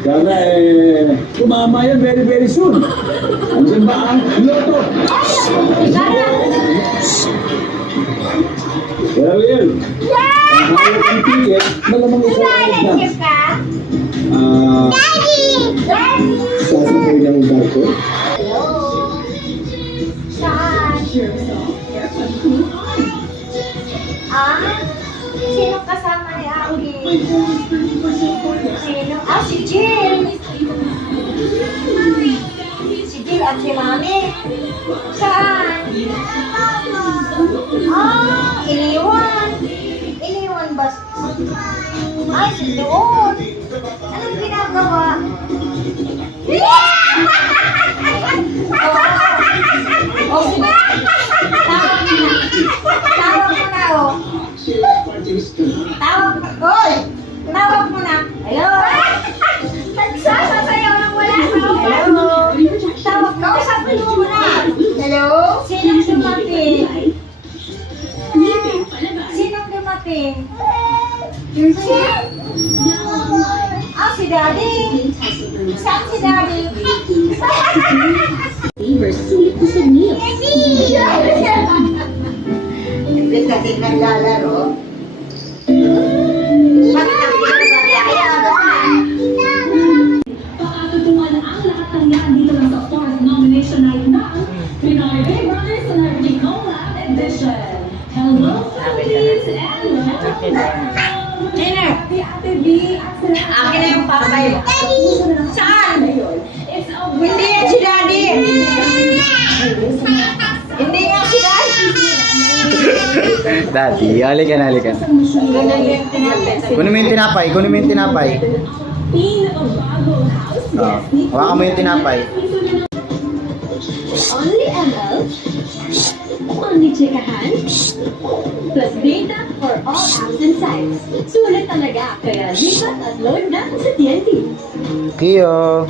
Sana kumama yan very very soon. Andiyan ba ang loto? Well, yan. Ang hayop ang ticket, malamang isa ang na. Sasakay ng barko? Sino kasama ni Aki? Sino? Si Jill! Si Jill at si Mami. Saan? Iniwan. Iniwan ba? Ay, doon. Anong ginagawa? Oh, sige. Tawag mo na, oh. Hoy! Tawag mo na. Hello? Nagsasasayaw ng wala tawag. Hello? Tawag ka. Kausapin mo muna. Hello? Sinong dumating? Sinong dumating? Si Daddy. Saan si Daddy? Sulit ko sa meal. Hindi kasi naglalaro. Pakatutungan ang lahat ng yan dito lang sa fourth nomination night ng Pinoy Big Brothers Celebrity Collab Edition. Hello, Philippines and welcome! Happy Ate B! Akin na yung papay. Saan? Hindi yan si Daddy. Hindi nga si Daddy. Daddy, halika na, halika na. Ganun yung tinapay. Kunin mo yung tinapay, kunin mo yung tinapay. Pinakabagong house guest ni Hawakan mo yung tinapay. Only ML, only chikahan, plus data for all apps and sites. Sulit talaga, kaya lipat at load na sa TNT. Kiyo.